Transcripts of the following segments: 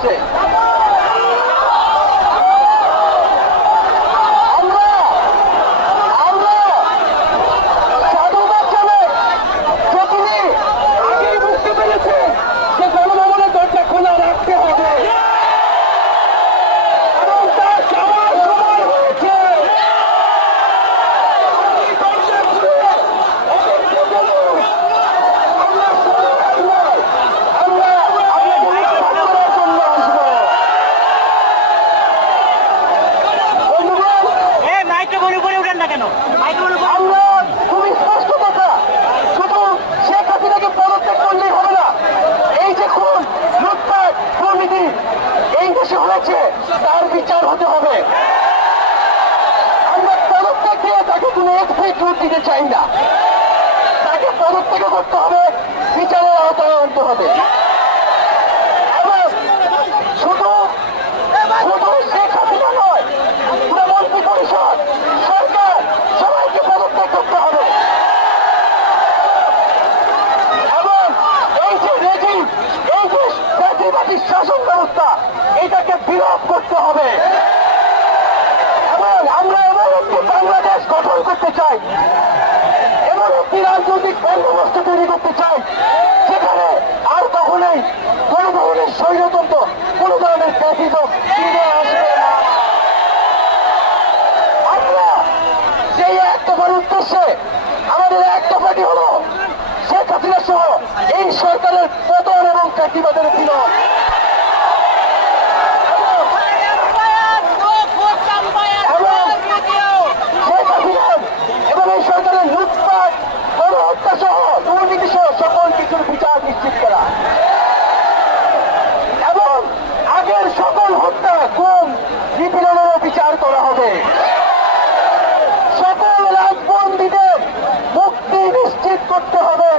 হচ্ছে। তার বিচার হতে হবে। আমরা পদত্যাগ দিয়ে তাকে কোনো এক্সিকিউট দিতে চাই না, তাকে পদত্যাগ করতে হবে, বিচারের আওতায় আনতে হবে। এবং শুধু শেখ হাসিনা নয়, পুরো মন্ত্রী পরিষদ, সরকার সবাইকে পদত্যাগ করতে হবে। এবং এই যে রেজিম, এই যে জাতিবাদী শাসন ব্যবস্থা, এটাকে বিলোপ করতে হবে। এবং আমরা এমন একটি বাংলাদেশ গঠন করতে চাই, এমন একটি রাজনৈতিক বন্দোবস্ত তৈরি করতে চাই যেখানে আর কখনোই কোন ধরনের স্বৈরতন্ত্র, কোন ধরনের ফ্যাসিজম ফিরে আসবে না। আমরা সেই এক দফার উদ্দেশ্যে আমাদের এক দফাটি হল শেখ হাসিনা সহ এই সরকারের পতন এবং ফ্যাসিবাদের বিলোপ। এবং এই সরকারের লুটপাট, গণহত্যা সহ দুর্নীতি সহ সকল কিছুর বিচার নিশ্চিত করা এবং আগের সকল হত্যা, গুম, নিপীড়নেরও বিচার করা হবে। সকল রাজবন্দীদের মুক্তি নিশ্চিত করতে হবে।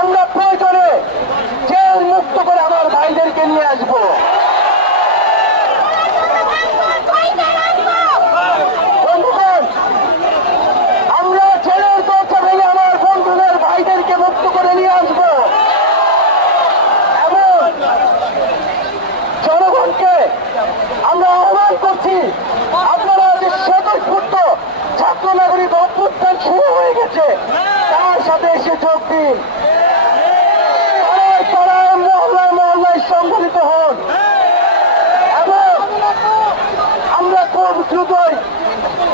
আমরা প্রয়োজনে জেল মুক্ত করে আমার ভাইদেরকে নিয়ে আসবো। আমরা আহ্বান করছি, আপনারা যে স্বতঃস্ফূর্ত ছাত্র নাগরিক অভ্যুত্থান শুরু হয়ে গেছে, তার সাথে এসে যোগ দিন। পাড়ায় মহল্লায় মহল্লায় সংগঠিত হন এবং আমরা খুব দ্রুতই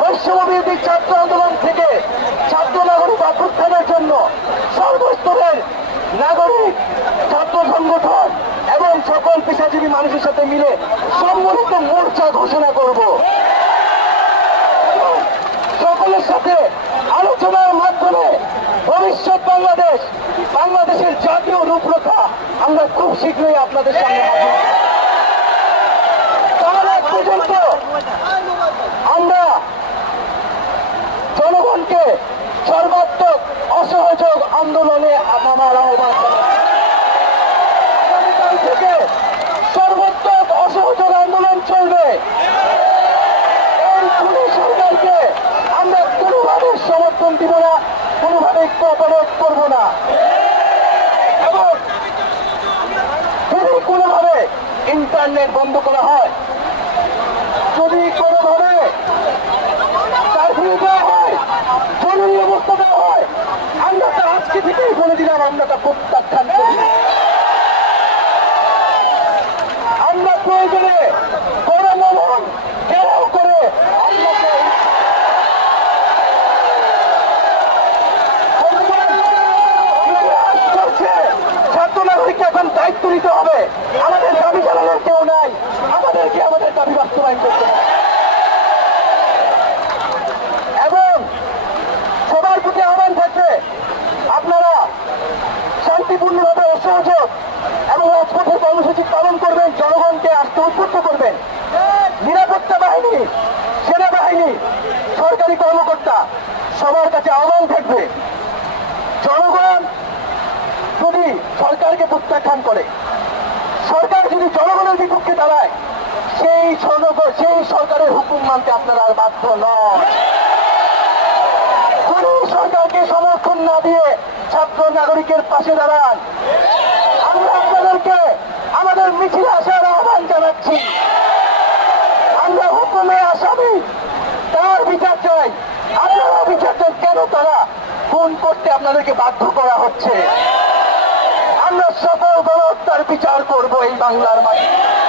বৈষম্যবিরোধী ছাত্র আন্দোলন থেকে ছাত্র নাগরিক অভ্যুত্থানের জন্য সর্বস্তরের নাগরিক, ছাত্র সংগঠন এবং সকল পেশাজীবী মানুষের সাথে মিলে সম্মিলিত মোর্চা ঘোষণা করব। সকলের সাথে আলোচনার মাধ্যমে ভবিষ্যৎ বাংলাদেশের জাতীয় রূপরেখা আমরা খুব শীঘ্রই আপনাদের সামনে হাজির। তার আগ পর্যন্ত আমরা জনগণকে সর্বাত্মক অসহযোগ আন্দোলনে নামার আহ্বান থেকে সর্বোত্তম অসহযোগ আন্দোলন চলবে। এই পুলিশ সরকারকে আমরা কোনোভাবে সমর্থন দিব না, কোনোভাবে কোঅপারেট করব না। এবং যদি কোনোভাবে ইন্টারনেট বন্ধ করা হয়, যদি কোনোভাবে কারফিউ দেওয়া হয়, জরুরি অবস্থা দেওয়া হয়, আমরা তা আজকে থেকেই বলে দিলাম, আমরা তা প্রত্যাখ্যান করি। আমরা প্রয়োজনে গণভবন ঘেরাও করে ছাত্র নাগরিককে এখন দায়িত্ব নিতে হবে। আমাদের দাবি জানানোর কেউ নাই, আমাদেরকে আমাদের দাবি বাস্তবায়ন করতে হবে। এবং সবার প্রতি আহ্বান থাকবে, আপনারা শান্তিপূর্ণভাবে অসহযোগ এবং রাজপথের কর্মসূচি পালন করবেন, জনগণকে আসতে উদ্বুদ্ধ করবেন। নিরাপত্তা বাহিনী, সেনাবাহিনী, সরকারি কর্মকর্তা সবার কাছে আহ্বান থাকবে, জনগণ যদি সরকারকে প্রত্যাখ্যান করে, সরকার যদি জনগণের বিপক্ষে দাঁড়ায়, সেই সরকারের হুকুম মানতে আপনারা আর বাধ্য নন। কোন সরকারকে সমর্থন না দিয়ে ছাত্র নাগরিকের পাশে দাঁড়ান। আমরা আপনাদেরকে আমাদের তারা খুন করতে আপনাদেরকে বাধ্য করা হচ্ছে। আমরা সকল গণহত্যার বিচার করব এই বাংলার মাটিতে।